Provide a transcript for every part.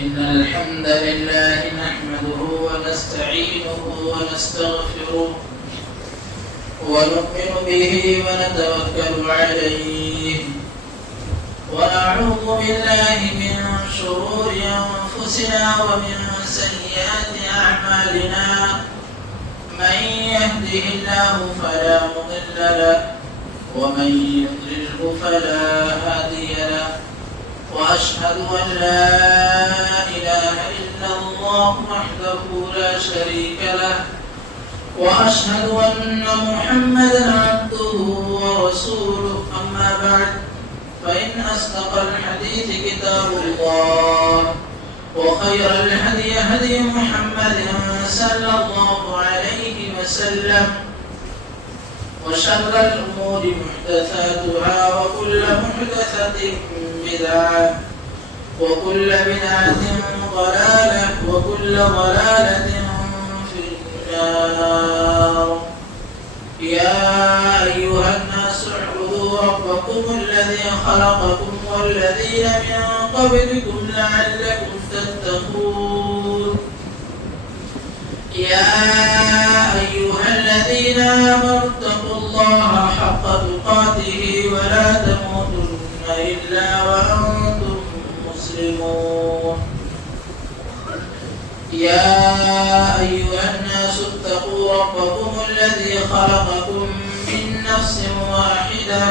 إن الحمد لله نحمده ونستعينه ونستغفره ونؤمن به ونتوكل عليه ونعوذ بالله من شرور أنفسنا ومن سيئات أعمالنا من يهده الله فلا مضل له ومن يضلله فلا هادي له وأشهد أن لا إله إلا الله وحده لا شريك له وأشهد أن محمدا عبده ورسوله أما بعد فإن أصدق الحديث كتاب الله وخير الهدي هدي محمد صلى الله عليه وسلم وشر الأمور محدثاتها وكل محدثة بدعة وكل بدعة ضلالة وكل ضلالة في النار. يا أيها الناس اعبدوا ربكم الذي خلقكم والذين من قبلكم لعلكم تتقون. يا أيها الذين آمنوا اتقوا الله حق تقاته ولا تموتن إلا وأنتم مسلمون. يا أيها الناس اتقوا ربكم الذي خلقكم من نفس واحدة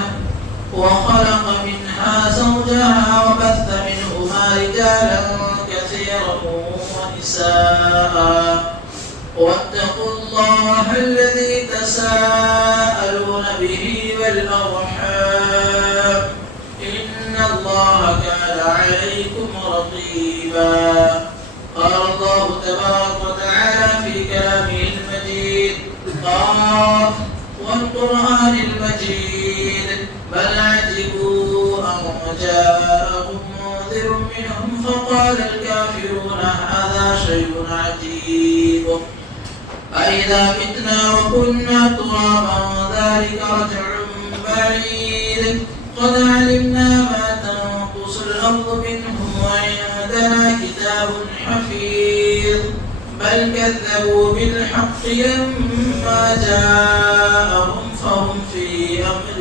وخلق منها زوجها وبث منهما رجالا كثيرا ونساء واتقوا الله الذي تساءلون به والأرحام إن الله كان عليكم رقيبا. قال الله تبارك وتعالى في كلامه المجيد قاف والقرآن المجيد بل عجبوا أن جاءهم منذر منهم فقال الكافرون هذا شيء عجيب أإذا متنا وكنا ترابا ذلك رجع بعيد قد علمنا ما تنقص الأرض منهم وعندنا كتاب حفيظ بل كذبوا بالحق لما جاءهم فهم في أمر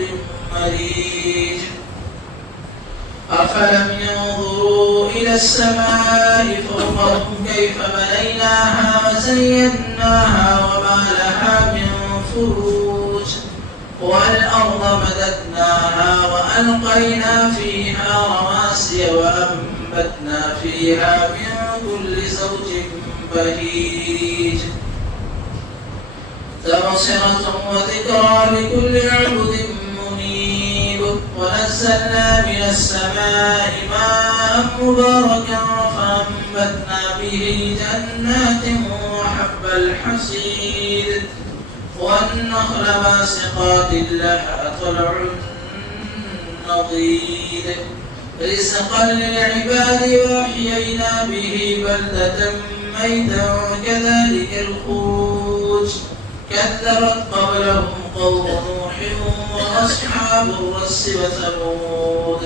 مريج. أفلم ينظروا إلى السماء فوقهم كيف بنيناها وزيناها وما لها من فروج والأرض مددناها وألقينا فيها رواسي وأنبتنا فيها من كل زوج بهيج تبصرة وذكرى لكل عبد منيب. ونزلنا من السماء ماء مباركا فأنبتنا به جنات وحب الحصيد والنخل باسقات لها طلع نضيد رزقا للعباد وأحيينا به بلدة ميتا كذلك الخروج. كذبت قبلهم قوم نوح وأصحاب الرس وثمود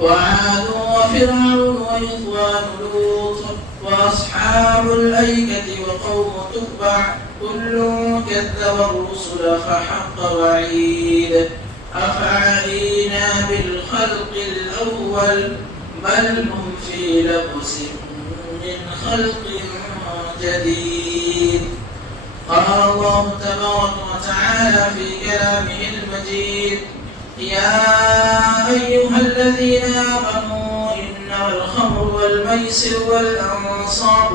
وعاد وفرعون وإخوان لوط وأصحاب الأيكة وقوم تبع كل كذب الرسل فحق وعيد. أفعينا بالخلق الأول بل هم في لبس من خلق جديد. قال الله تبارك وتعالى في كلامه المجيد يا أيها الذين آمنوا إنما الخمر والميسر والأنصاب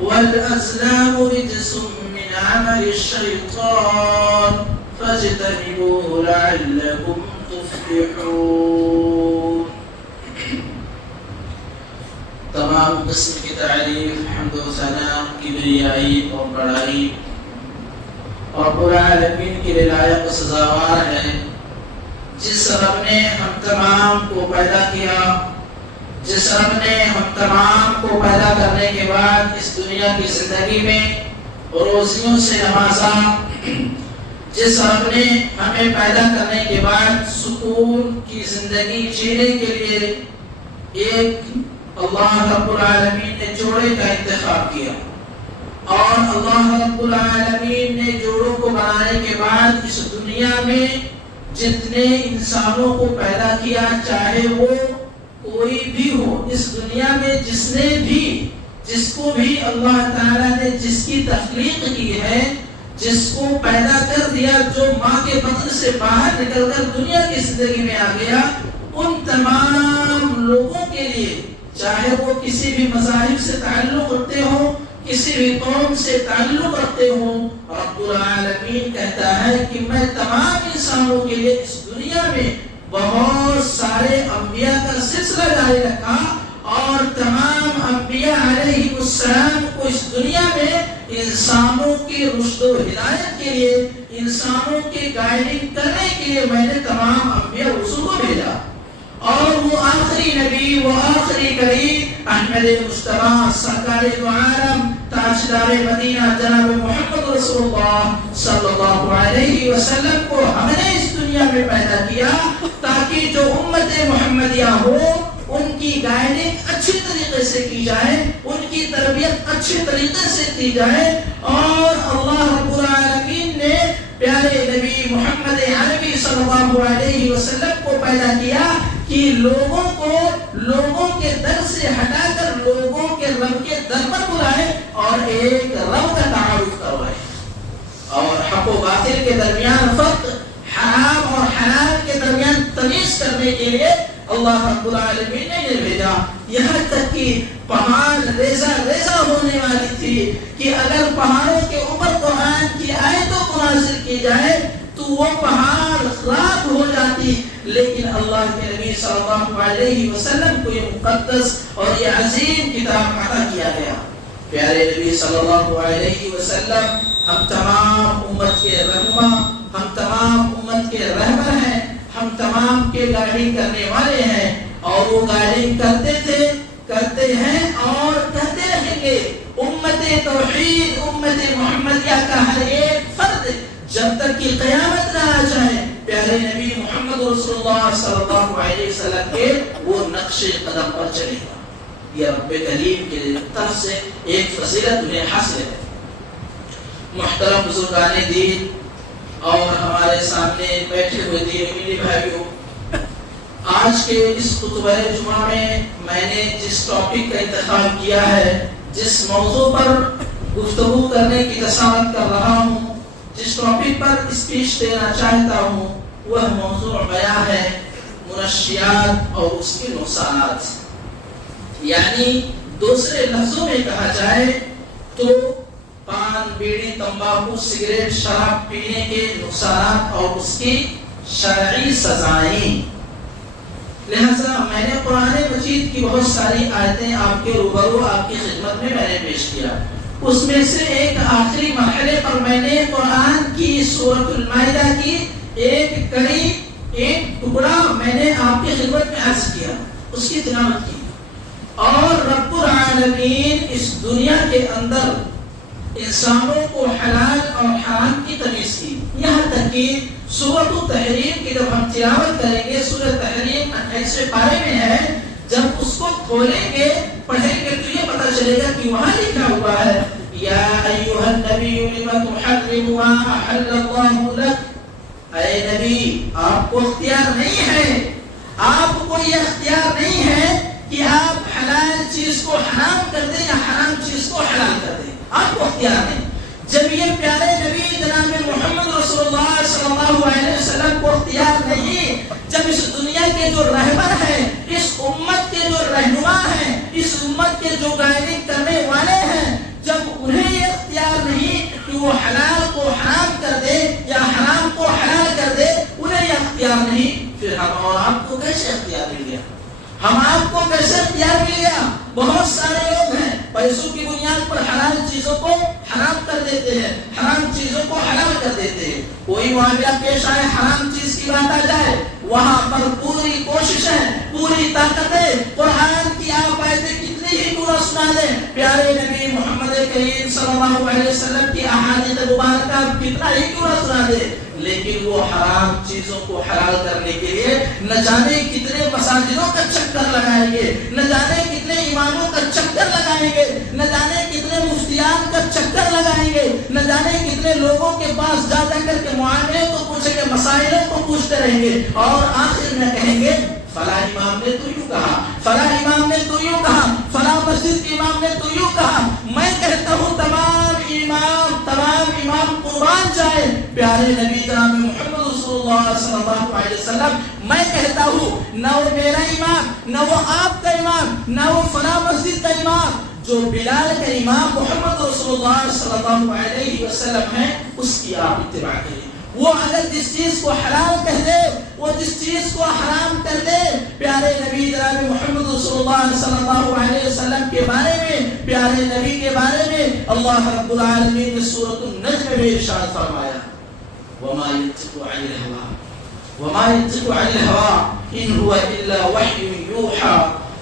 والأزلام رجس من عمل الشيطان فاجتنبوه لعلكم تفلحون. تمام قسم کی تعریف حمد و ثنا کبریائی اور بڑائی رب العالمین کے لیے لائق و سزاوار ہے. جس رب نے ہم تمام کو پیدا کیا، جس رب نے ہم تمام کو پیدا کرنے کے بعد اس دنیا کی زندگی میں روزیوں سے نوازا، جس رب نے ہمیں پیدا کرنے کے بعد سکون کی زندگی جینے کے لیے ایک اللہ رب العالمین نے جوڑے کا انتخاب کیا، اور اللہ رب العالمین نے جوڑوں کو بنانے کے بعد اس دنیا میں جتنے انسانوں کو پیدا کیا، چاہے وہ کوئی بھی ہو، اس دنیا میں جس کو بھی اللہ تعالیٰ نے جس کی تخلیق کی ہے، جس کو پیدا کر دیا، جو ماں کے بطن سے باہر نکل کر دنیا کی زندگی میں آ گیا، ان تمام لوگوں کے لیے، چاہے وہ کسی بھی مذاہب سے تعلق رکھتے ہوں، کسی بھی قوم سے تعلق رکھتے ہوں، رب العالمین کہتا ہے کہ میں تمام انسانوں کے لیے اس دنیا میں بہت سارے انبیاء کا سلسلہ جاری رکھا، اور تمام انبیاء علیہ السلام کو اس دنیا میں انسانوں کی رشد و ہدایت کے لیے، انسانوں کی گائیڈنگ کرنے کے لیے میں نے تمام انبیاء رسول کو بھیجا۔ اور وہ آخری نبی، وہ آخری کریم احمد مصطفیٰ سرکار دو عالم تاجدار مدینہ جناب محمد رسول اللہ صلی اللہ علیہ وسلم کو ہم نے اس دنیا میں پیدا کیا، تاکہ جو امت محمدیہ ہو ان کی گائیڈنگ اچھی طریقے سے کی جائے، ان کی تربیت اچھی طریقے سے کی جائے۔ اور اللہ رب العالمین نے پیارے نبی محمد عربی صلی اللہ علیہ وسلم کو پیدا کیا کہ لوگوں کے در سے ہٹا کر لوگوں کے رب کے در پر بلائے، اور ایک رب کا تعارف کروائے، اور حق و باطل کے درمیان فرق، حرام اور حلال کے درمیان تمیز کرنے کے لیے اللہ رب العالمین نے یہ بھیجا۔ یہاں تک کہ پہاڑ ریزہ ہونے والی تھی کہ اگر پہاڑوں کے اوپر قرآن کی آیتوں کو نازل کی جائے تو وہ پہاڑ خراب ہو جاتی، لیکن اللہ کے نبی صلی اللہ علیہ وسلم کو یہ مقدس اور یہ عظیم کتاب عطا کیا گیا۔ پیارے نبی صلی اللہ علیہ وسلم ہم تمام امت کے رہنما، ہم تمام امت کے رہبر ہیں، ہم تمام کے گائیڈنگ کرنے والے ہیں، اور وہ گائیڈنگ کرتے تھے، کرتے ہیں اور کرتے رہیں گے۔ امت توحید، امت محمدیہ کا ہر ایک فرد جب تک کہ قیامت نہ آ جائے پیارے نبی محمد رسول اللہ صلی اللہ علیہ وسلم کے وہ نقش قدم پر چلے گا۔ یہ رب کریم کے طرف سے ایک فضیلت انہیں حاصل ہے۔ محترم بزرگان دین اور ہمارے سامنے بیٹھے ہوئے دینی بھائیوں، آج کے اس خطبہ جمعہ میں نے جس ٹاپک کا انتخاب کیا ہے، جس موضوع پر گفتگو کرنے کی تصاوت کر رہا ہوں، جس ٹاپک پر اسپیچ دینا چاہتا ہوں، وہ موضوع بیان ہے منشیات اور اس کے نقصانات۔ یعنی دوسرے لفظوں میں کہا جائے تو پان، بیڑی، تمباکو، سگریٹ، شراب پینے کے نقصانات اور اس کی شرعی سزائیں۔ لہذا میں نے قرآن مجید کی بہت ساری آیتیں آپ کے روبرو، آپ کی خدمت میں نے پیش کیا۔ اس میں سے ایک آخری مرحلے پر میں نے قرآن کی سورۃ المائدہ کی ایک کڑی، ایک ٹکڑا میں نے آپ کی خدمت میں عرض کیا، اس کی تلاوت کی۔ اور رب العالمین اس دنیا کے اندر انسانوں کو حلال اور حرام کی تمیز کی، یہاں تک کہ سورۃ التحریم کی جب ہم تلاوت کریں گے، سورۃ تحریم 28ویں پارے میں ہے، جب اس کو کھولیں گے پڑھیں گے تو یہ پتہ چلے گا کہ وہاں لکھا ہوا ہے یا ایھا النبی لم تحرم ما احل اللہ لک، اے نبی آپ کو اختیار نہیں ہے، آپ کو یہ اختیار نہیں ہے کہ آپ حلال چیز کو حرام کر دیں یا حرام چیز کو حلال کر دیں، آپ کو اختیار نہیں۔ جب یہ پیارے نبی جناب محمد رسول اللہ صلی اللہ علیہ وسلم کو اختیار نہیں، جب اس دنیا کے جو رہبر ہیں، اس امت کے جو رہنما ہیں، اس امت کے جو گائیڈنگ کرنے والے ہیں، جب انہیں یہ اختیار نہیں کہ وہ حلال کو حرام کر دے یا حرام کو حلال کر دے، انہیں یہ اختیار نہیں، پھر ہم اور آپ کو کیسے اختیار مل گیا؟ ہم آپ کو کیسے اختیار مل گیا؟ بہت سارے لوگ ہیں پیسوں کی بنیاد پر حلال چیزوں کو حرام کر دیتے ہیں، حرام چیزوں کو حلال کر دیتے ہیں۔ کوئی معاملہ پیش آئے، حرام چیز کی بات آ جائے، وہاں پر پوری کوششیں، پوری طاقتیں، قرآن کی آپ آیتیں کتنی ہی پورا سنا دیں، پیارے نبی محمد کریم صلی اللہ علیہ وسلم کی احادیث مبارکہ کتنا ہی پورا سنا دیں، لیکن وہ حرام چیزوں کو حلال کرنے کے لیے نہ جانے کتنے مساجدوں کا چکر لگائیں گے، نہ جانے کتنے اماموں کا چکر لگائیں گے، نہ جانے کتنے مفتیان کا چکر لگائیں گے، نہ جانے کتنے لوگوں کے پاس جا کر کے معاملے کو پوچھیں گے، مسائلوں کو پوچھتے رہیں گے، اور آخر میں کہیں گے فلاں امام نے تو یوں کہا، فلاں امام نے تو یوں کہا، فلاں مسجد کے امام نے تو یوں کہا۔ میں کہتا ہوں تمام امام قربان جائے پیارے نبی جناب محمد رسول اللہ صلی اللہ علیہ وسلم۔ میں کہتا ہوں نہ وہ میرا امام، نہ وہ آپ کا امام، نہ وہ فلاں مسجد کا امام، جو بلال کا امام محمد رسول اللہ صلی اللہ علیہ وسلم ہے، اس کی آپ اتباع کریں۔ وہ اگر جس چیز کو حلال کہہ دے، وہ جس چیز کو حرام کر دے، پیارے نبی جناب محمد رسول اللہ صلی اللہ علیہ وسلم کے بارے میں، پیارے نبی کے بارے میں اللہ رب العالمین نے سورۃ النجم میں ارشاد فرمایا وما ينطق عن الهوى وما ينطق عن الهوى ان هو الا وحی یوحى۔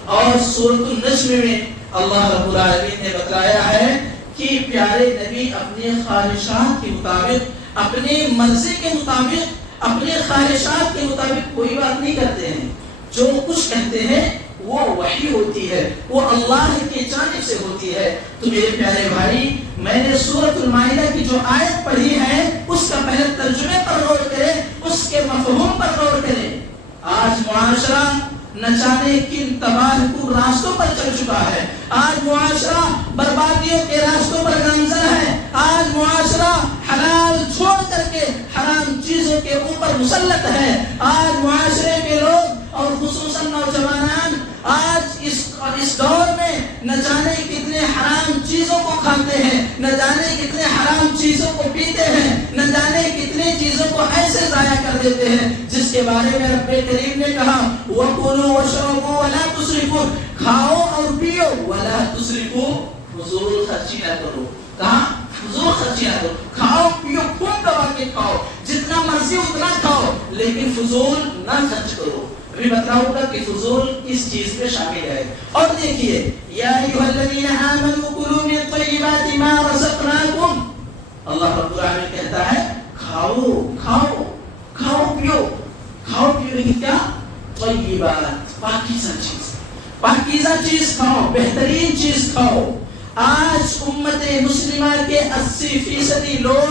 اور سورۃ النجم میں اللہ رب العالمین نے بتایا ہے کہ پیارے نبی اپنے خواہشات کے مطابق، اپنی مرضی کے مطابق، اپنے خواہشات کے مطابق کوئی بات نہیں کرتے ہیں۔ جو کچھ کہتے ہیں وہ وحی ہوتی ہے، وہ اللہ کی جانب سے ہوتی ہے۔ تو میرے پیارے بھائی، میں نے سورۃ المائدہ کی جو آیت پڑھی ہے اس کا پہلے ترجمے پر غور کریں، اس کے مفہوم پر غور کریں۔ آج معاشرہ نہ جانے کن تباہ کن راستوں پر چل چکا ہے، آج معاشرہ بربادیوں کے راستوں پر گامزن ہے، آج معاشرہ حلال چھوڑ کر کے حرام چیزوں کے اوپر مسلط ہے۔ آج معاشرے کے لوگ اور خصوصاً نوجوانان آج اس دور میں نہ جانے کتنے حرام چیزوں کو کھاتے ہیں، نہ جانے کتنے حرام چیزوں کو پیتے ہیں، نہ جانے کتنے چیزوں کو ایسے ضائع کر دیتے ہیں جس کے بارے میں رب کریم نے کہا وَكُلُوا وَاشْرَبُوا وَلَا تُسْرِفُوا، کھاؤ اور پیو وَلَا تُسْرِفُوا، فضول خرچی نہ کرو۔ کہاں؟ فضول خرچی نہ کرو، کھاؤ پیو خوب دبا کے کھاؤ، جتنا مرضی اتنا کھاؤ، لیکن فضول نہ خرچ کرو۔ ابھی بتاؤں گا کہ فضول کس چیز پہ شامل ہے۔ اور دیکھیے یا ایھا الذین آمنوا کلوا من طیبات ما رزقناکم، اللہ رب العالمین کہتا ہے کھاؤ کھاؤ کھاؤ پیو، کھاؤ پیو، لیکن کیا؟ طیبات، پاکیزہ چیز کھاؤ، بہترین چیز کھاؤ۔ آج امت مسلمہ کے 80% لوگ،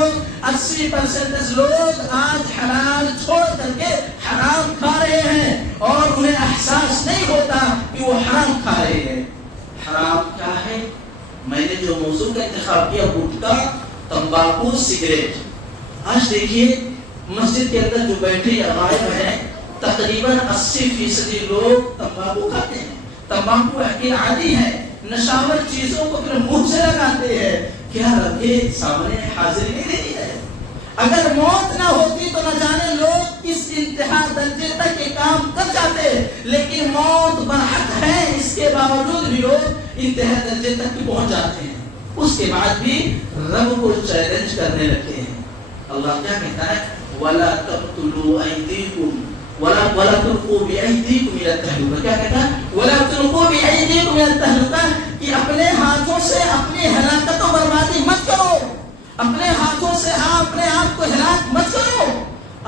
80% لوگ آج حلال چھوڑ کر کے حرام کھا رہے ہیں اور انہیں احساس نہیں ہوتا کہ وہ حرام کھا رہے ہیں۔ حرام کیا ہے؟ میں نے جو موضوع کا انتخاب کیا، گٹکا، تمباکو، سگریٹ۔ آج دیکھیے مسجد کے اندر جو بیٹھے یا غائب ہیں، تقریباً 80% لوگ تمباکو کھاتے ہیں، تمباکو کے عادی ہیں، نشاور چیزوں کو پھر منہ سے لگاتے ہیں۔ کیا رب کے سامنے حاضری نہیں دیتی ہے؟ اگر موت نہ ہوتی تو نہ جانے لوگ کس انتہا درجے تک یہ کام کر جاتے، لیکن موت برحق ہے، اس کے باوجود بھی لوگ انتہا درجے تک پہنچ جاتے ہیں، اس کے بعد بھی رب کو چیلنج کرنے لگتے ہیں۔ اللہ کیا کہتا ہے وَلَا تَقْتُلُوا أَيْدِيكُمْ وَلَا تُلْقُوا بِأَيْدِيكُمْ إِلَى التَّهْلُكَةِ، کیا کہتا ہے وَلَا تُلْقُوا بِأَيْدِيكُمْ إِلَى التَّهْلُكَةِ، کہ اپنے ہاتھوں سے اپنی ہلاکت و بربادی مت کرو، اپنے ہاتھوں سے اپنے آپ کو ہلاک مت کرو۔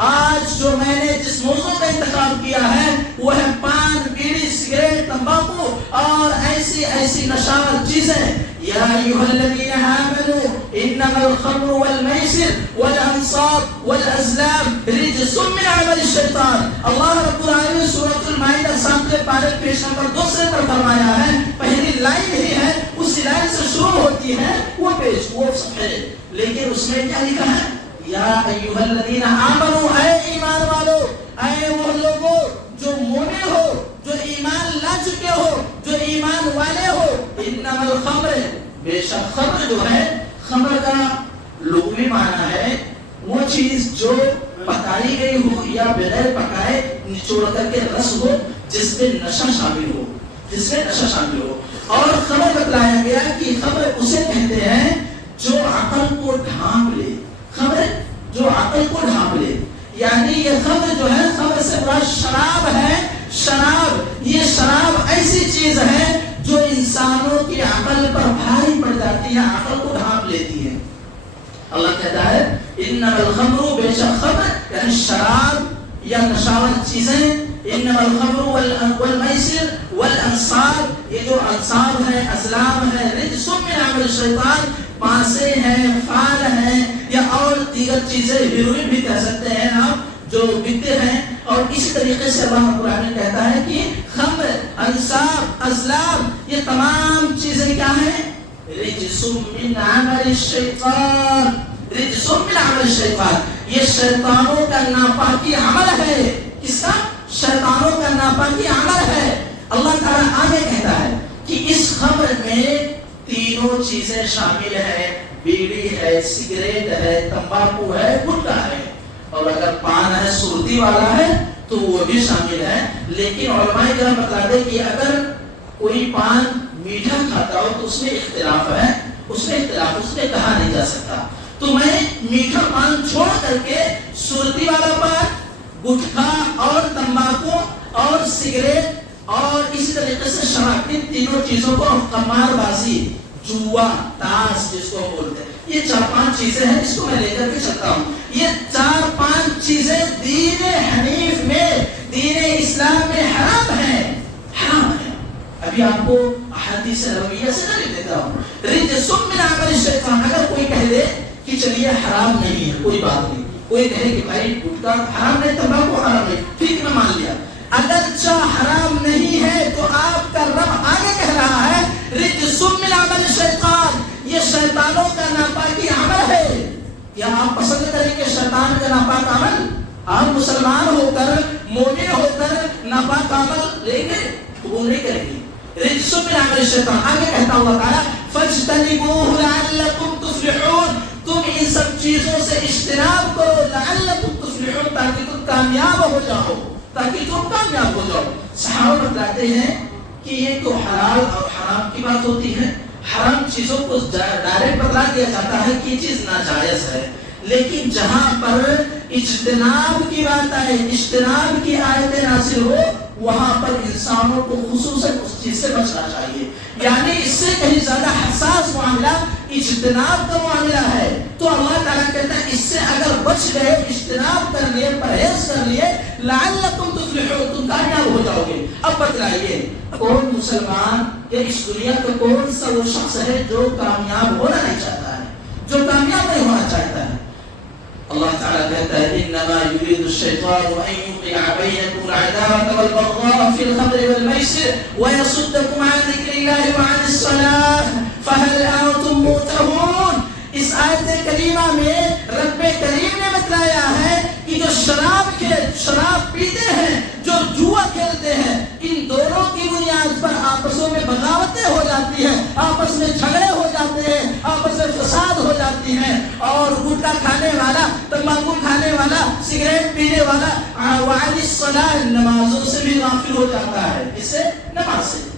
آج جو میں نے جس موضوع کا انتخاب کیا ہے وہ ہے پان، بیڑی، سگریٹ، تمباکو اور ایسی نشاور چیزیں۔ یا ایھا الذین آمنوا انما الخمر والمیسر والانصاب والازلام رجس من عمل الشیطان، اللہ رب العالمین سورۃ المائدہ 7 پارے پیش نمبر 2 پر فرمایا ہے، پہلی لائن ہی ہے، اسی لائن سے شروع ہوتی ہے وہ پیش وہ صفحے، لیکن اس میں کیا لکھا ہے یا ایھا الذین آمنوا، اے ایمان والو، اے وہ لوگوں جو مومن ہو، جو ایمان لا چکے ہو، جو ایمان والے ہو، انما الخمر، بے شک خمر جو ہے، خمر کا لغوی معنی ہے وہ چیز جو پکائی گئی ہو یا بغیر پکائے نچوڑ کر کے رس ہو، جس میں نشہ شامل ہو، جس میں نشہ شامل ہو۔ اور خمر بتلایا گیا کہ خمر اسے کہتے ہیں جو عقل کو ڈھانپ لے، خمر جو عقل کو ڈھانپ لے، یعنی یہ خمر جو ہے، خمر سے مراد شراب ہے۔ شراب، یہ شراب ایسی چیز ہے جو انسانوں کی عقل پر بھاری پڑ جاتی ہے، عقل کو ڈھانپ لیتی ہے۔ اللہ کہتا ہے انما الخمر بے شک خمر یعنی شراب یا نشاور چیزیں، انما الخمر والمیسر والانصاب، یہ جو انصاب ہے ازلام ہے، رجس من عمل الشیطان، پانسے ہیں، فال ہیں یا اور دیگر چیزیں، ہیروئن بھی کہہ سکتے ہیں آپ، جو بدے ہیں. اور اسی طریقے سے اللہ قرآن کہتا ہے کہ خمر، انصاب، ازلام یہ تمام چیزیں کیا ہیں؟ رجس من عمل الشیطان، رجس من عمل الشیطان، یہ شیطانوں کا ناپاکی عمل ہے. کس کا؟ شیطانوں کا ناپاکی عمل ہے. اللہ تعالیٰ آگے کہتا ہے کہ اس خمر میں تینوں چیزیں شامل ہیں، بیڑی ہے، سگریٹ ہے، تمباکو ہے، گٹکا ہے، اور اگر پان ہے، سرتی والا ہے تو وہ بھی شامل ہے. لیکن علماء کرام بتاتے کہ اگر کوئی پان میٹھا کھاتا ہو تو اس میں اختلاف ہے، اس میں کہا نہیں جا سکتا. تو میں میٹھا پان چھوڑ کر کے سرتی والا پان، گٹکا اور تمباکو اور سگریٹ اور اسی طریقے سے شراب، ان تینوں چیزوں کو قمار بازی، جوا، تاش جس کو بولتے ہیں، یہ 4-5 چیزیں ہیں جس کو میں لے کر کے چلتا ہوں. یہ 4-5 چیزیں دین حنیف میں، دین اسلام میں حرام ہیں، حرام ہیں. ابھی آپ کو احادیث نبویہ سے نہ لے دیتا ہوں. رجس من عمل الشیطان، اگر کوئی کہہ دے کہ چلیے حرام نہیں ہے، کوئی بات نہیں، کوئی کہے کہ بھائی گٹکا حرام نہیں، تمباکو حرام نہیں، ٹھیک میں مان لیا. اگرچہ حرام نہیں ہے تو آپ کا رب آگے کہہ رہا ہے رجس من عمل الشیطان، یہ شیطانوں کا ناپاکی عمل ہے. کیا آپ پسند کریں گے شیطان کا ناپاک عمل؟ آپ مسلمان ہو کر، مومن ہو کر ناپاک عمل لیں گے؟ قبول نہیں کریں گے. رجس من عمل الشیطان. آگے کہتا اللہ تعالیٰ فاجتنبوه لعلکم تفلحون، تم ان سب چیزوں سے اجتناب کرو، لعلکم تفلحون، تاکہ تم کامیاب ہو جاؤ، تاکہ تم کامیاب ہو جاؤ. صحابہ بتاتے ہیں کہ یہ تو حلال اور حرام کی بات ہوتی ہے، حرام چیزوں کو ڈائریکٹ بتلا دیا جاتا ہے کہ یہ چیز ناجائز ہے. لیکن جہاں پر اجتناب کی بات آئے، اجتناب کی آیت نازل ہو، وہاں پر انسانوں کو خصوصاً اس چیز سے بچنا چاہیے. یعنی اس سے کہیں زیادہ حساس معاملہ اجتناب کا معاملہ ہے. تو اللہ تعالیٰ کہتا ہے اس سے اگر بچ گئے، اجتناب کر لیے، پرہیز کر لیے، لعلکم تفلحون، تم کامیاب ہو جاؤ گے. اب بتلائیے کون مسلمان یا اس دنیا کا کون سا وہ شخص ہے جو کامیاب ہونا نہیں چاہتا ہے، جو کامیاب نہیں ہونا چاہتا ہے؟ اللہ تعالیٰ کہتا ہے انما یرید الشیطان ان یوقع بینکم العداوة والبغضاء فی الخمر والمیسر ویصدکم عن ذکر اللہ وعن الصلاة فهل انتم منتهون. اس آیت کریمہ میں رب کریم نے بتلایا ہے کہ جو شراب پیتے ہیں، جو جوا کھیلتے ہیں، ان دونوں کی بنیاد پر آپسوں میں بغاوتیں ہو جاتی ہیں، آپس میں جھگڑے ہو جاتے ہیں، آپس میں فساد ہو جاتی ہیں. اور گٹکا کھانے والا، تمباکو کھانے والا، سگریٹ پینے والا وعن الصلاة، نمازوں سے بھی غافل ہو جاتا ہے. اس سے نماز سے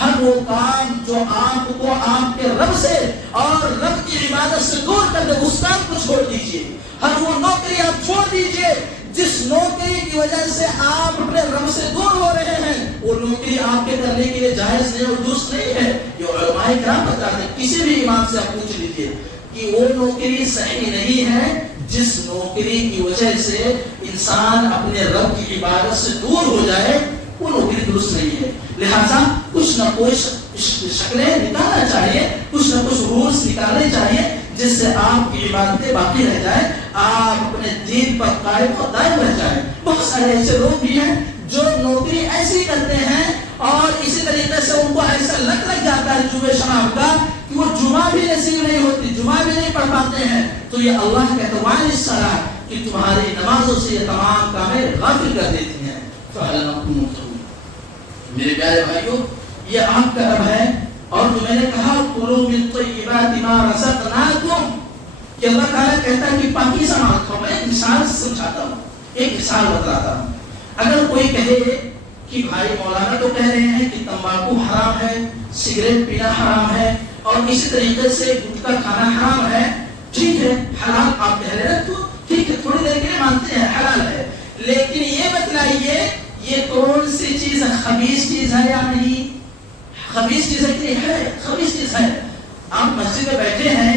ہر وہ کام جو آپ کو آپ کے رب سے اور رب کی عبادت سے دور کر دے، اس کام کو چھوڑ دیجئے. ہر وہ نوکری آپ چھوڑ دیجئے جس نوکری کی وجہ سے آپ اپنے رب سے دور ہو رہے ہیں. وہ نوکری آپ کے کرنے کے لیے جائز نہیں اور درست نہیں ہے. یہ علماء کرام بتاتے ہیں، کسی بھی امام سے آپ پوچھ لیجئے کہ وہ نوکری صحیح نہیں ہے جس نوکری کی وجہ سے انسان اپنے رب کی عبادت سے دور ہو جائے، وہ نوکری درست نہیں ہے. لہذا کچھ نہ کچھ شکلیں نکالنا چاہیے، کچھ نہ کچھ رولز نکالنے چاہیے جس سے آپ کی عبادتیں باقی رہ جائیں، آپ اپنے دین پر قائم و دائم رہ جائیں. بہت سارے ایسے لوگ بھی ہیں جو نوکری ایسی کرتے ہیں اور اسی طریقے سے ان کو ایسا لگ جاتا ہے جوئے شراب کا کہ وہ جمعہ بھی نصیب نہیں ہوتی، جمعہ بھی نہیں پڑھ پاتے ہیں. تو یہ اللہ کہتا ہے وعن الصلاة، کہ تمہاری نمازوں سے یہ تمام کامیں غافل کر دیتی ہیں. میرے پیارے بھائیوں، یہ آپ کا رب ہے. اور جو میں نے کہا کلوا من طیبات ما رزقناکم، کہ اللہ تعالیٰ کہتا ہے کہ پاکیزہ مال کھاؤ. میں ایک مثال سمجھاتا ہوں، ایک مثال بتلاتا ہوں. اگر کوئی کہے کہ بھائی مولانا تو کہہ رہے ہیں کہ تمباکو حرام ہے، سگریٹ پینا حرام ہے اور اسی طریقے سے گٹکا کھانا حرام ہے، ٹھیک ہے حلال آپ کہہ رہے ہیں تو ٹھیک ہے، تھوڑی دیر کے لیے مانتے ہیں حلال ہے. لیکن یہ بتلائیے یہ کون سی چیز خبیث چیز ہے یا نہیں؟ خبیث چیز ہے کہ ہے، خبیث چیز ہے. آپ مسجد میں بیٹھے ہیں،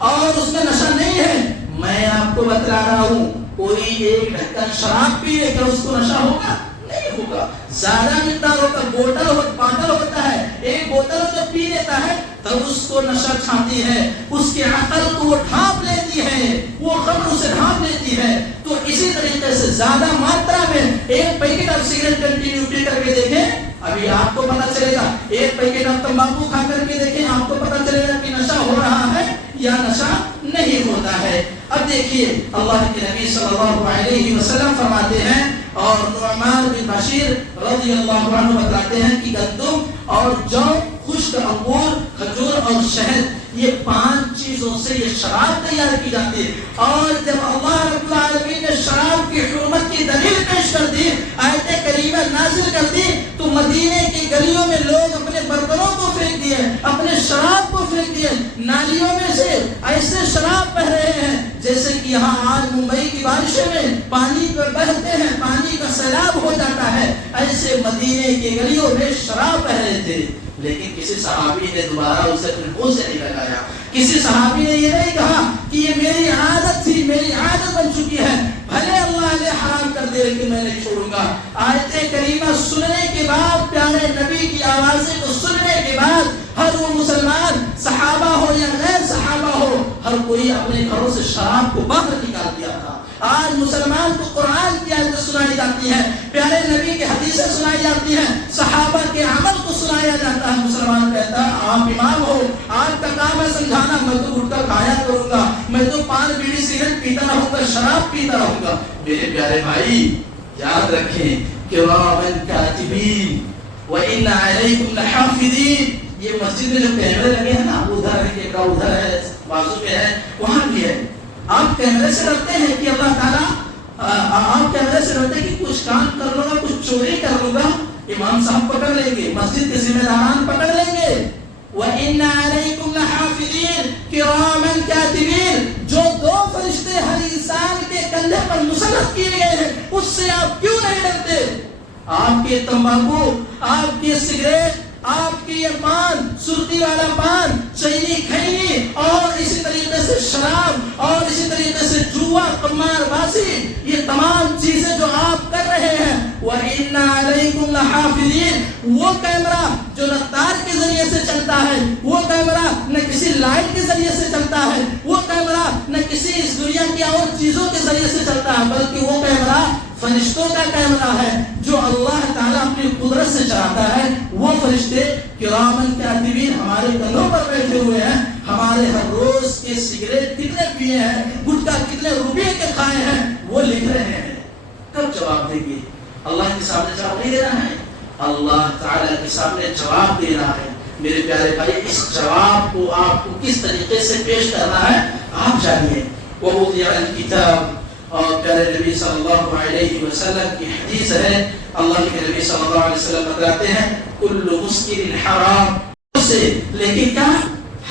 اور اس میں نشہ نہیں ہے, میں آپ کو بتلا رہا ہوں کوئی ایک ڈھکن شراب پی لے کر اس کو نشہ ہوگا؟ نہیں ہوگا. زیادہ مقدار ہوتا, بوتل ہوتا ہے, ایک بوتل جو پی لیتا ہے تب اس کو نشہ چھاتی ہے, اس کی عقل کو وہ ڈھانپ لیتی ہے, وہ خمر اسے ڈھانپ لیتی ہے. تو اسی طریقے سے زیادہ ماترا میں ایک پیکٹ آپ سگریٹ کنٹینیو پی کر کے دیکھیں, ابھی آپ کو پتا چلے گا. ایک پیکٹ آپ تمباکو کھا کر کے دیکھیں, آپ کو پتا چلے گا کہ نشہ ہو رہا ہے یا نشہ نہیں ہوتا ہے. اب دیکھیے اللہ کے نبی صلی اللہ علیہ وسلم فرماتے ہیں, اور نعمان بن بشیر رضی اللہ عنہ بتاتے ہیں کہ گندم اور جو, خشک انگور, کھجور اور شہد, یہ 5 چیزوں سے یہ شراب تیار کی جاتی ہے. اور جب اللہ رب العالمین نے شراب کی حرمت کی دلیل پیش کر دی, آیت کریمہ نازل کر دی, تو مدینے کی گلیوں میں لوگ اپنے برتنوں کو پھینک دیے, اپنے شراب کو پھینک دیے, نالیوں میں سے ایسے شراب بہ رہے ہیں جیسے کہ یہاں آج ممبئی کی بارشوں میں پانی بہتے ہیں, پانی کا سیلاب ہو جاتا ہے, ایسے مدینے کی گلیوں میں شراب بہ رہے تھے. لیکن کسی صحابی نے دوبارہ اسے اپنے منہ سے نہیں لگایا, کسی صحابی نے یہ نہیں کہا کہ یہ میری عادت تھی, میری عادت بن چکی ہے, بھلے اللہ نے حرام کر دے لیکن میں نہیں چھوڑوں گا. آیت کریمہ سننے کے بعد, پیارے نبی کی آوازیں کو سننے کے بعد, ہر وہ مسلمان صحابہ ہو یا غیر صحابہ ہو, ہر کوئی اپنے گھروں سے شراب کو باہر نکال دیا تھا. آج مسلمان کو قرآن کی آیتیں سنائی جاتی ہیں, پیارے نبی کی حدیثیں سنائی جاتی ہیں, صحابہ کے عمل کو سنایا جاتا ہے. مسلمان کہتا ہے آپ امام ہو, آپ کا کام ہے سمجھانا, میں تو گٹکا کھایا کروں گا, میں تو پان بیڑی سگریٹ پیتا رہوں گا, شراب پیتا رہوں گا. میرے پیارے بھائی یاد رکھیں کراما کاتبین وان علیکم لحافظین. یہ مسجد میں جو کیمرے لگے ہیں نا, ادھر ہے کیمرہ, ادھر ہے, بازو میں ہے, وہاں بھی ہے. آپ کیمرے سے ڈرتے ہیں کہ اللہ تعالیٰ, آپ کیمرے سے ڈرتے ہیں کہ کچھ کام کر لوں گا, کچھ چوری کر لوں گا, امام صاحب پکڑ لیں گے, مسجد کے ذمہ داران پکڑ لیں گے. وَإِنَّ عَلَيْكُمْ لَحَافِظِينَ كِرَامًا كَاتِبِينَ, جو 2 فرشتے ہر انسان کے کندھے پر مسلط کیے گئے ہیں, اس سے آپ کیوں نہیں ڈرتے؟ آپ کے تمباکو, آپ کی سگریٹ, آپ کی یہ پان, سرتی والا پان, چینی کھینی, اور اسی طریقے سے شراب, اور اسی طریقے سے جوا, قمار بازی, یہ تمام چیزیں جو آپ کر رہے ہیں, وَإِنَّ عَلَيْكُمْ لَحَافِظِينَ, وہ کیمرہ جو نہ تار کے ذریعے سے چلتا ہے, وہ کیمرہ نہ کسی لائٹ کے ذریعے سے چلتا ہے, وہ کیمرہ نہ کسی اس دنیا کی اور چیزوں کے ذریعے سے چلتا ہے, بلکہ وہ کیمرہ فرشتوں کا کیمرہ ہے جو اللہ تعالیٰ اپنی قدرت سے چلاتا ہے. وہ فرشتے کرامن کاتبین ہمارے کندھوں پر بیٹھے ہوئے ہیں, ہمارے ہر روز کے سگریٹ کتنے پیے ہیں, گٹکا کتنے روپے کے کھائے ہیں, وہ لکھ رہے ہیں. کب جواب دیں گے؟ اللہ کے سامنے جواب نہیں دینا ہے, اللہ تعالیٰ کے سامنے جواب دینا ہے. میرے پیارے بھائی, اس جواب کو آپ کو کس طریقے سے پیش کرنا ہے آپ جانیے. وَوُضِعَ الْكِتَابُ, اور پیارے نبی صلی اللہ علیہ وسلم کی حدیث ہے, اللہ کے نبی صلی اللہ علیہ وسلم بتاتے ہیں کل مسکر حرام, سے لیکن کیا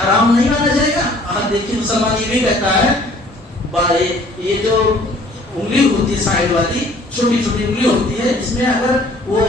حرام نہیں مانا جائے گا. آپ دیکھیں مسلمان یہ بھی کہتا ہے, یہ جو انگلی ہوتی ہے سائڈ والی, چھوٹی چھوٹی انگلی ہوتی ہے, اس میں اگر وہ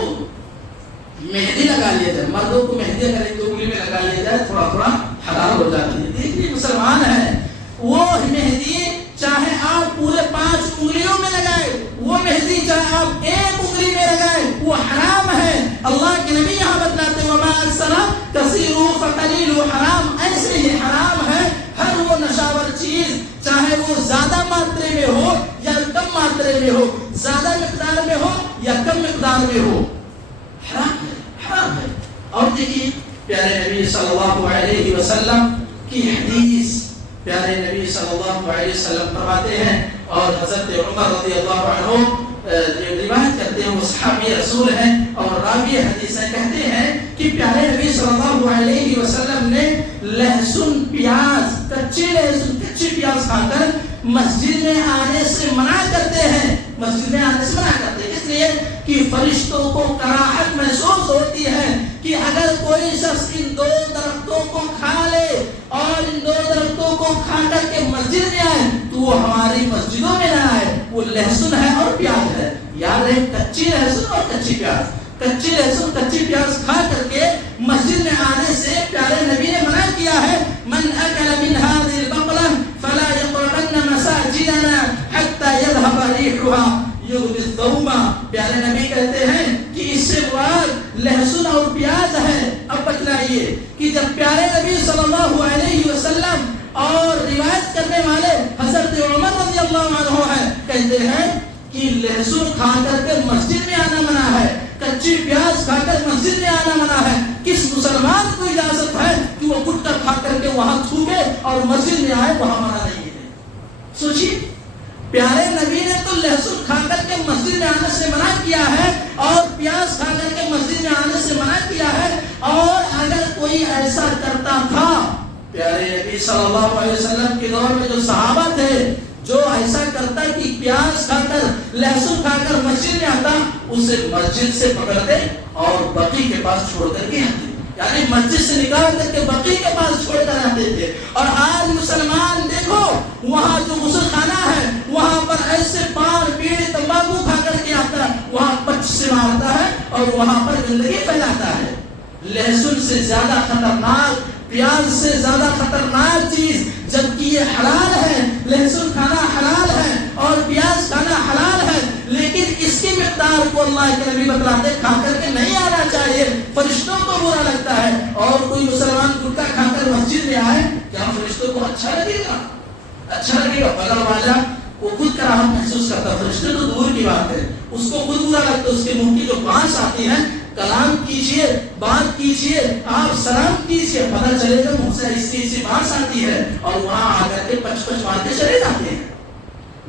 مہندی لگا لیا جائے, مردوں کو مہندی اگر ایک انگلی میں لگا لیا جائے تھوڑا تھوڑا حلال ہو جاتی ہے. دیکھیے مسلمان ہے, وہ مہندی چاہے آپ پورے 5 انگلیوں میں لگائے, وہ مہندی چاہے آپ 1 انگلی میں لگائے, وہ حرام ہے. اللہ کے نبی یہاں بتلاتے ہیں وَمَا أَكْثَرَ كَثِيرُ فَقَلِيلُ حرام, ایسے ہی حرام ہے ہر وہ نشاور چیز, چاہے وہ زیادہ ماترے میں ہو یا کم ماترے میں ہو, زیادہ مقدار میں ہو یا کم مقدار میں ہو, حرام ہے, حرام ہے. اور دیکھیے پیارے نبی صلی اللہ علیہ وسلم کی حدیث, پیارے نبی صلی اللہ علیہ وسلم فرماتے ہیں, اور حضرت عمر رضی اللہ عنہ روایت کرتے ہیں, وہ صحابی رسول ہیں اور راوی حدیثیں, کہتے ہیں کہ پیارے نبی صلی اللہ علیہ وسلم نے لہسن پیاز, کچی لہسن, کچی پیاز کھا کر مسجد میں آنے سے منع کرتے ہیں. مسجد میں آنے سے منع کرتے ہیں اس لیے کہ فرشتوں کو کراہت محسوس ہوتی ہے کہ اگر کوئی شخص ان 2 درختوں کو کھا لے اور ان 2 درختوں کو کھا کر کے مسجد میں آئے تو وہ ہماری مسجدوں میں نہ آئے. وہ لہسن ہے اور پیاز ہے, یاد رہے, کچی لہسن اور کچی پیاز. کچی لہسن کچی پیاز کھا کر کے مسجد میں آنے سے پیارے نبی نے منع کیا ہے. من اکل من هذه البقلة فلا يقربن مساجدنا حتى يذهب ريحها یغنی الثوم. پیارے نبی کہتے ہیں کہ اس سے مراد لہسن اور پیاز ہے. اب بتلائیے کہ جب پیارے نبی صلی اللہ علیہ وسلم اور روایت کرنے والے حضرت عمر رضی اللہ عنہ ہے کہتے ہیں کہ لہسن کھا کر کے مسجد میں آنا منع ہے, کچی پیاز کھا کر مسجد میں آنا منع ہے. کس مسلمان کو اجازت ہے کہ وہ گٹکا کھا کر کے وہاں تھوکے اور مسجد میں آئے؟ وہاں منع نہیں ہے. سوچیے, پیارے نبی نے تو لہسن کھا کر کے مسجد میں آنے سے منع کیا ہے اور پیاز کھا کر کے مسجد میں آنے سے منع کیا ہے. اور اگر کوئی ایسا کرتا تھا, پیارے نبی صلی اللہ علیہ وسلم کے دور میں جو صحابہ تھے, جو ایسا کرتا کہ پیاز کھا کر لہسن کھا کر مسجد میں آتا, اسے مسجد سے پکڑتے اور بقی کے پاس چھوڑ کر کے آتے. یعنی مسجد سے نکال کر کے بقی کے پاس چھوڑ کر آتے تھے. اور آج مسلمان دیکھو, وہاں جو غسل خانہ ہے وہاں پر ایسے پان بیڑی تمباکو کھا کر کے آتا ہے, وہاں پچ سے مارتا ہے اور وہاں پر گندگی پھیلاتا ہے. لہسن سے زیادہ خطرناک, پیاز سے زیادہ خطرناک چیز, جبکہ یہ حلال ہے, لہسن کھانا حلال ہے اور پیاز کھانا حلال ہے, لیکن اس کی مقدار کو اللہ کے نبی بتلاتے کھا کر کے نہیں آنا چاہیے. فرشتوں کو برا لگتا ہے. اور کوئی مسلمان گٹکا کھا کر مسجد میں آئے, کیا فرشتوں کو اچھا لگے گا؟ اچھا لگے گا؟ بغل والا وہ خود کراہت محسوس کرتا, فرشتے تو دور کی بات ہے, اس کو خود برا لگتا. اس کے منہ کی جو بانس آتی ہے, کلام کیجئے, بات کیجئے, آپ سلام کیجئے, پتہ چلے گا منہ سے ایسی بانس آتی ہے, اور وہاں آ کر کے پچ مار کے چلے جاتے ہیں.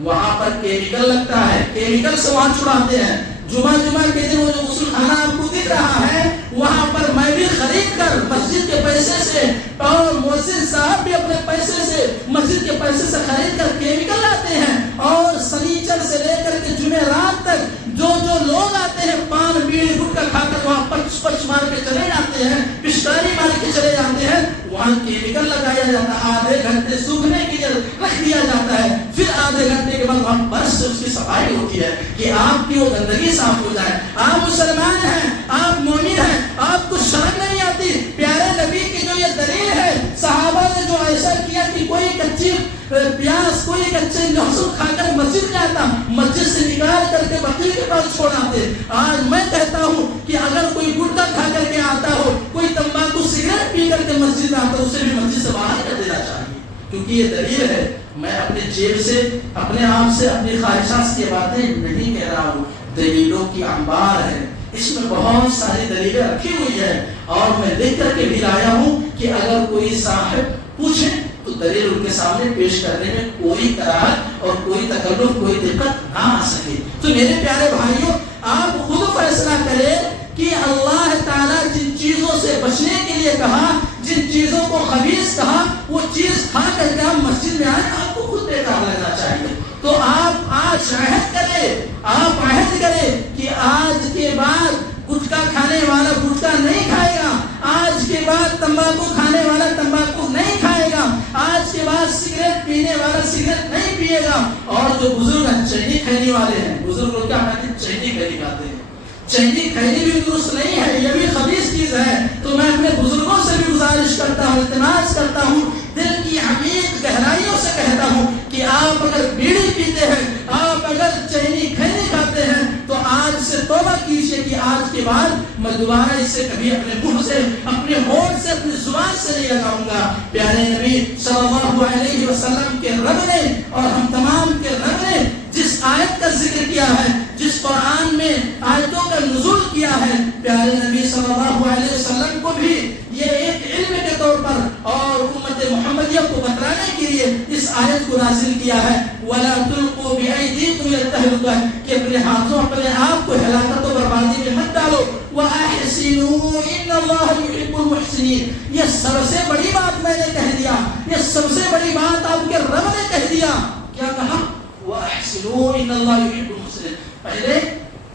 وہاں پر کیمیکل لگتا ہے, کیمیکل سے وہاں چھڑاتے ہیں. جمعہ کے دن وہ جو غسل خانہ آپ کو دکھ رہا ہے, وہاں پر میں بھی خرید کر مسجد کے پیسے سے اور مؤذن صاحب بھی اپنے پیسے سے مسجد کے پیسے سے خرید کر کیمیکل لاتے ہیں. اور سنیچر سے لے کر کے جمعرات تک جو لوگ آتے ہیں پان بیڑی گٹکا کھا کر وہاں پچ مار کے چلے جاتے ہیں, پشکاری مار کے چلے جاتے ہیں, وہاں کیمیکل لگایا جاتا ہے. آدھے گھنٹے سوکھنے کے لیے رکھ دیا جاتا ہے, پھر آدھے گھنٹے کے بعد وہاں برس سے اس کی صفائی ہوتی ہے کہ آپ کی وہ گندگی صاف ہو جائے. آپ مسلمان ہیں, آپ مومن ہیں, آپ کو شرم نہیں آتی؟ پیارے نبی کی جو یہ دلیل ہے, صحابہ نے جو ایسا کیا کہ کوئی کچی پیاز, کوئی کچے لہسن کھا کر مسجد میں آتا, مسجد سے نکال کر کے بقی کے پاس چھوڑاتے. آج میں کہتا ہوں کہ اگر کوئی گٹکا کھا کر کے آتا ہو, کوئی تمباکو سگریٹ پی کر کے مسجد میں آتا, اسے بھی مسجد سے باہر کر دینا چاہیے. کیونکہ یہ دلیل ہے. میں اپنے جیب سے, اپنے آپ سے, اپنی خواہشات کی باتیں نہیں کہہ رہا ہوں, دلیلوں کی انبار ہے. اس میں بہت ساری دلیلیں رکھی ہوئی ہے, اور میں لکھ کر کے بھی لایا ہوں کہ اگر کوئی صاحب پوچھے تو دلیل ان کے سامنے پیش کرنے میں کوئی کراہت اور کوئی تکلف, کوئی دقت نہ آ سکے. تو میرے پیارے بھائیوں, آپ خود فیصلہ کریں کہ اللہ تعالیٰ جن چیزوں سے بچنے کے لیے کہا, جن چیزوں کو خبیث کہا, وہ چیز کھا کر کے آپ مسجد میں آئیں, آپ کو خود بیکار لگنا چاہیے. تو آپ آج عہد کریں, آپ عہد کریں کہ آج کے بعد گٹکا کھانے والا گٹکا نہیں کھائے گا, آج کے بعد تمباکو کھانے والا تمباکو نہیں کھائے گا, آج کے بعد سگریٹ پینے والا سگریٹ نہیں پیے گا. اور جو بزرگ چینی کھانے والے ہیں, بزرگ لوگ کیا کھاتے ہیں؟ چینی کھانے کھاتے ہیں. چینی کھانے بھی درست نہیں ہے, یہ بھی خبیث چیز ہے. تو میں اپنے بزرگوں سے بھی گزارش کرتا ہوں, التماس کرتا ہوں, دل کی عمیق گہرائیوں سے کہتا ہوں کہ آپ اگر بیڑی پیتے ہیں, آپ اگر چینی کھانے کھاتے ہیں, تو آج سے توبہ کیجئے کہ آج کے بعد میں دوبارہ اسے کبھی اپنے منہ سے, اپنے ہونٹ سے, اپنی زبان سے نہیں لگاؤں گا. پیارے نبی صلی اللہ علیہ وسلم کے رب نے اور ہم تمام کے رب نے جس آیت کا ذکر کیا ہے, جس قرآن میں آیتوں کا نزول کیا ہے, پیارے نبی صلی اللہ علیہ وسلم کو بھی یہ ایک علم کے طور پر اور امت محمدیہ کو بتلانے کے لیے اس آیت کو نازل کیا ہے. وَلَا تُلْقُوا بِأَيْدِيكُمْ إِلَى التَّهْلُكَةِ, کہ اپنے ہاتھوں, اپنے آپ کو ہلاکت و بربادی میں مت ڈالو. وَأَحْسِنُوا إِنَّ اللَّهَ يُحِبُّ الْمُحْسِنِينَ, یہ سب سے بڑی بات میں نے کہہ دیا, یہ سب سے بڑی بات آپ کے رب نے کہہ دیا. کیا کہا؟ وَأَحْسِنُوا إِنَّ اللَّهَ يُحِبُّ الْمُحْسِنِينَ. پہلے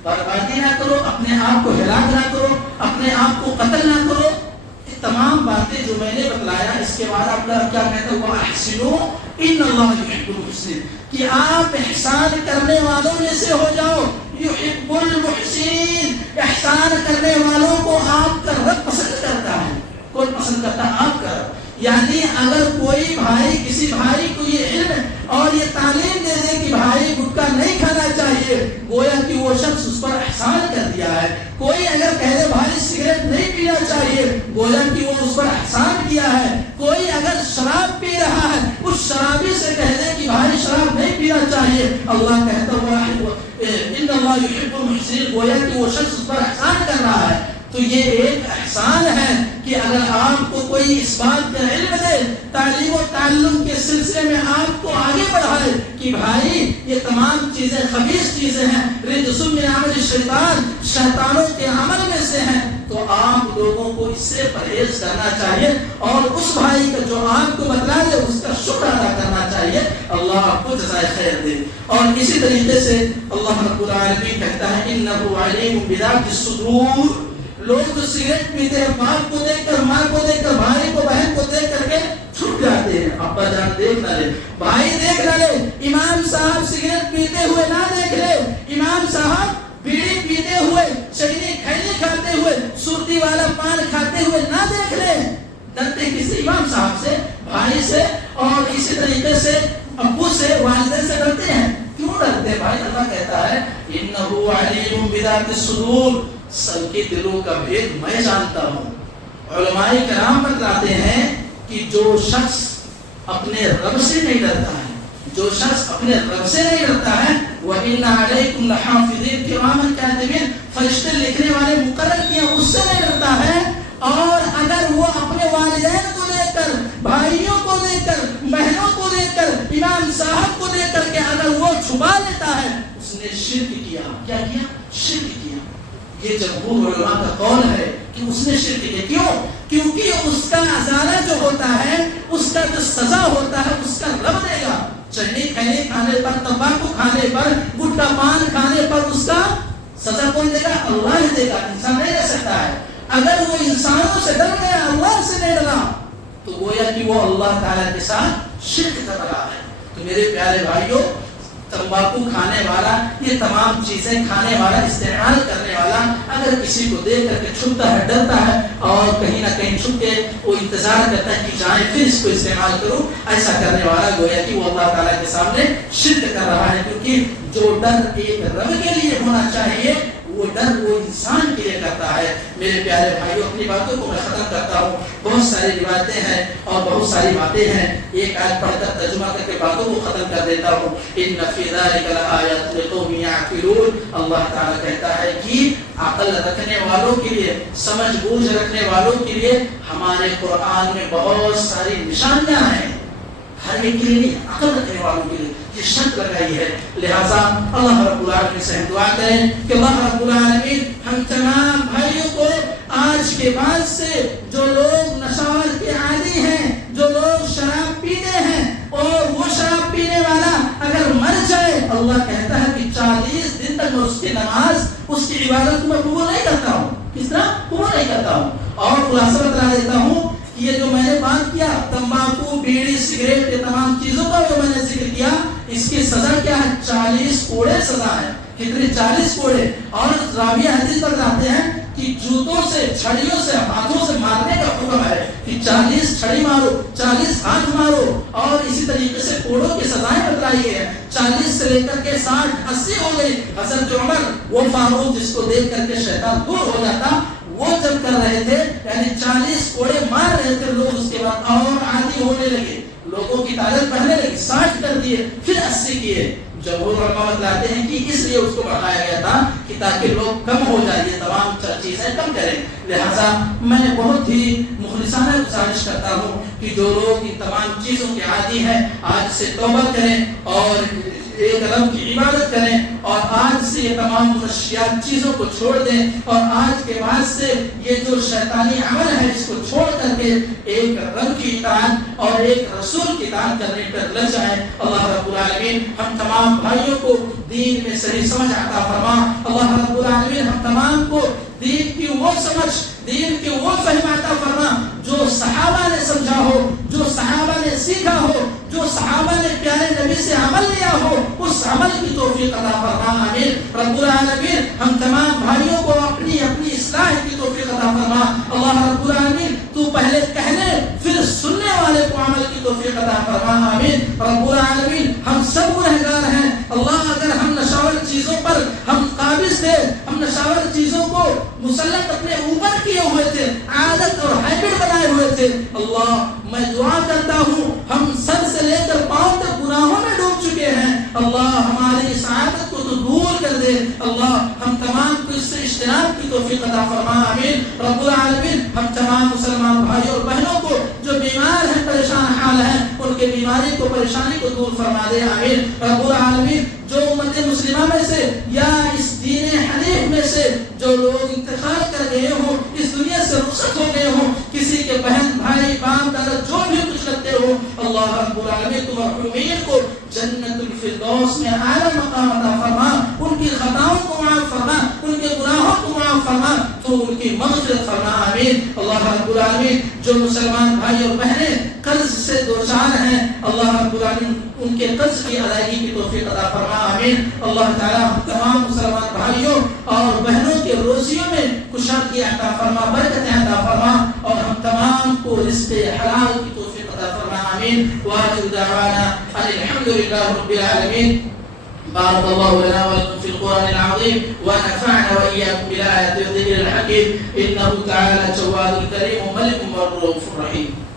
بربادی نہ کرو, اپنے آپ کو ہلاک نہ کرو, اپنے آپ کو قتل نہ کرو. تمام باتیں جو میں نے بتلایا, اس کے بعد آپ کیا کہتے ہیں؟ وَأَحْسِنُوا إِنَّ اللَّهَ يُحِبُّ الْمُحْسِنِينَ, کہ آپ احسان کرنے والوں میں سے ہو جاؤ. یحب المحسنین، احسان کرنے والوں کو آپ کا رب پسند کرتا ہے. کون پسند کرتا ہے؟ آپ کا رب. یعنی اگر کوئی بھائی کسی بھائی کو یہ علم اور یہ تعلیم دے دے کہ بھائی گٹکا نہیں کھانا چاہیے، گویا کہ وہ شخص اس پر احسان کر دیا ہے. کوئی اگر کہہ دے بھائی سگریٹ نہیں پینا چاہیے، گویا کہ وہ اس پر احسان کیا ہے. کوئی اگر شراب پی رہا ہے، اس شرابی سے کہہ دے کہ بھائی شراب نہیں پینا چاہیے، اللہ کہتا ہوا ان اللہ یحب المحسنین، گویا کہ وہ شخص اس پر احسان کر رہا ہے. تو یہ ایک احسان ہے کہ اگر آپ کو کوئی اس بات کا علم دے، تعلیم و تعلم کے سلسلے میں آپ کو آگے بڑھائے کہ بھائی یہ تمام چیزیں خبیث چیزیں ہیں، رجس من عمل الشیطان، شیطانوں کے عمل میں سے ہیں، تو آپ لوگوں کو اس سے پرہیز کرنا چاہیے اور اس بھائی کا جو آپ کو بتلا دے اس کا شکر ادا کرنا چاہیے. اللہ آپ کو جزائے خیر دے. اور اسی طریقے سے اللہ رب العالمین کہتا ہے انہ علیم بذات الصدور. لوگ جو سگریٹ پیتے ہیں باپ کو دیکھ کر، ماں کو دیکھ کر، بھائی کو بہن کو دیکھ کر کے چھپ جاتے ہیں. ابا جان دیکھ نہ لے، بھائی دیکھ نہ لے، امام صاحب سگریٹ پیتے ہوئے نہ دیکھ لے، امام صاحب بیڑی پیتے ہوئے، چینی کھیلی کھاتے ہوئے، سرتی والا پان کھاتے ہوئے نہ دیکھ لے. ڈرتے کسی امام صاحب سے، بھائی سے، اور اسی طریقے سے ابو سے، والدین سے ڈرتے ہیں. کیوں ڈرتے ہیں بھائی؟ اللہ کہتا ہے انہ علیم بذات الصدور، سب کے دلوں کا بھید میں جانتا ہوں. علماء کرام بتلاتے ہیں کہ جو شخص اپنے رب سے نہیں ڈرتا ہے، جو شخص اپنے رب سے نہیں ڈرتا ہے، وَإِنَّ عَلَيْكُمْ لَحَافِظِينَ كِرَامًا كَاتِبِينَ، فرشتے لکھنے والے مقرر کیے، اس سے نہیں ڈرتا ہے. اور اگر وہ اپنے والدین کو لے کر، بھائیوں کو لے کر، بہنوں کو لے کر، امام صاحب کو لے کر کے اگر وہ چھپا لیتا ہے، اس نے شرک کیا. کیا کیا؟ شرک کیا. یہ جمہور علماء کا قول ہے کہ اس نے شرک کیا. کیوں؟ کیونکہ اس کا ازالہ جو ہوتا ہے، اس کا جو سزا ہوتا ہے، اس کا رب دے گا. چینی کھانے کھانے پر، تمباکو کھانے پر، گٹکا پان کھانے پر اس کا سزا کون دے گا؟ اللہ ہی دے گا. انسان نہیں دے سکتا ہے. اگر وہ انسانوں سے ڈر گیا، اللہ سے نہیں ڈرا، تو گویا کہ وہ اللہ تعالیٰ کے ساتھ شرک کر رہا ہے. تو میرے پیارے بھائیوں، تمباکو کھانے والا، یہ تمام چیزیں کھانے والا، استعمال کرنے والا اگر کسی کو دیکھ کر کے چھپتا ہے، ڈرتا ہے اور کہیں نہ کہیں چھپ کے وہ انتظار کرتا ہے کہ جائیں پھر اس کو استعمال کروں، ایسا کرنے والا گویا کہ وہ اللہ تعالیٰ کے سامنے شرک کر رہا ہے. کیونکہ جو ڈر ایک رب کے لیے ہونا چاہیے، وہ ڈر وہ انسان کے لیے کرتا ہے. میرے پیارے بھائیوں، اپنی باتوں کو میں ختم کرتا ہوں. بہت ساری روایتیں ہیں اور بہت ساری باتیں ہیں، ایک آیت پڑھ کر ترجمہ کر کے باتوں کو ختم کر دیتا ہوں. ان فی ذلک لآیات لقوم یعقلون. اللہ تعالیٰ کہتا ہے کہ عقل رکھنے والوں کے لیے، سمجھ بوجھ رکھنے والوں کے لیے ہمارے قرآن میں بہت ساری نشانیاں ہیں. ہر ایک کے لیے، عقل رکھنے والوں کے لیے یہ شرط لگائی ہے. لہذا اللہ رب العالمین سے دعا کریں کہ اللہ رب العالمین ہم تمام بھائیوں کو آج کے بعد سے جو لوگ نشہ کے عادی ہیں، جو لوگ شراب پیتے ہیں، اور وہ شراب پینے والا اگر مر جائے، اللہ کہتا ہے کہ 40 دن تک میں اس کی نماز، اس کی عبادت کو میں قبول نہیں کرتا ہوں. کس طرح قبول نہیں کرتا ہوں؟ اور خلاصہ بتا دیتا ہوں، یہ جو میں نے بات کیا، تمباکو، بیڑی، سگریٹ، یہ تمام چیزوں کا جو میں نے ذکر کیا، اس کی سزا کیا ہے؟ 40 کوڑے سزا ہے. کتنے؟ 40 کوڑے. اور راویہ حدیث بتاتے ہیں کہ جوتوں سے، چھڑیوں سے، ہاتھوں سے مارنے کا حکم ہے کہ 40 چھڑی مارو، 40 ہاتھ مارو. اور اسی طریقے سے کوڑوں کی سزائیں بتلائی ہے. 40 سے لے کر کے 60، 80 ہو گئی. حضرت عمر، وہ فاروق جس کو دیکھ کر کے شیطان دور ہو جاتا، وہ جب کر رہے تھے، یعنی 40 کوڑے مار رہے تھے لوگ، اس کے بعد اور عادی ہونے لگے، لوگوں کی تعداد بڑھنے لگی، 60 کر دیے، پھر 80 کیے. جمہور علماء بتلاتے ہیں کہ اس لیے اس کو بڑھایا گیا تھا کہ تاکہ لوگ کم ہو جائیں، یہ تمام چیزیں کم کریں. لہذا میں بہت ہی مخلصانہ گزارش کرتا ہوں کہ جو لوگ ان تمام چیزوں کے عادی ہیں، آج سے توبہ کریں اور ایک رب کی عبادت کریں، اور آج سے یہ تمام منشیات چیزوں کو چھوڑ دیں، اور آج کے بعد سے یہ جو شیطانی عمل ہے اس کو چھوڑ کر کے ایک رب کی اطاعت اور ایک رسول کی اطاعت کرنے پر لگ جائیں. اللہ رب العالمین ہم تمام بھائیوں کو دین میں صحیح سمجھ عطا فرما. اللہ رب العالمین ہم تمام کو دین کی وہ سمجھ، دین کی وہ فہم عطا فرما جو صحابہ نے سمجھا ہو، جو صحابہ نے سیکھا ہو، جو صحابہ نے پیارے نبی سے عمل لیا ہو، اس عمل کی توفیق عطا فرما آمین۔ رب العالمین ہم تمام بھائیوں کو اپنی اپنی اصلاح کی توفیق عطا فرما۔ اللہ رب العالمین تو پہلے کہنے پھر سننے والے کو عمل کی توفیق عطا فرما آمین۔ رب العالمین ہم سب گنہگار ہیں اللہ، اگر ہم نشاور چیزوں پر ہم قابض تھے، ہم نشاور چیزوں کو مسلط اپنے اوپر کیے ہوئے تھے، عادت اور ہیبٹ بنائے ہوئے تھے، اللہ میں دعا کرتا ہوں ہم سر سے لے کر پاؤں تک گناہوں میں ڈوب چکے ہیں، اللہ ہماری اس عادت کو تو دور کر دے، اللہ ہم تمام کو اس سے اجتناب کی توفیق عطا فرما آمین۔ رب العالمین ہم تمام مسلمان بھائی اور بہنوں کو جو بیمار ہیں، پریشان حال ہیں، ان کے بیماری کو پریشانی کو دور فرما دے آمین۔ رب العالمین جو امت مسلمہ میں سے یا اس دین حنیف میں سے جو لوگ انتقال کر گئے ہوں، اس دنیا سے رخصت ہو گئے ہوں، کسی کے بہن بھائی باپ دادا جو بھی کچھ لگتے ہو، اللہ رب العالمین تم مرحومین کو جنت الفردوس میں اعلیٰ مقام عطا فرما، ان کی خطاؤں کو معاف فرما، ان کے گناہوں کو معاف فرما، تو ان کی مغفرت فرما آمین۔ اللہ رب العالمین جو مسلمان بھائی اور بہنیں قرض سے دوچار ہیں، اللہ رب العالمین ان کے قرض کی ادائیگی کی توفیق عطا فرما آمین۔ اللہ تعالی ہم تمام مسلمان بھائیوں اور بہنوں کے روزیوں میں کشادگی عطا فرما، برکتیں عطا فرما، اور ہم تمام کو رزق حلال کی توفیق عطا فرما آمین۔ وآخر دعوانا ان الحمد للہ رب العالمین۔ بارك الله لنا ولكم في القرآن العظيم ونفعنا وإياكم بالآيات والذكر الحكيم إنه تعالى جواد كريم ملك رؤوف رحيم.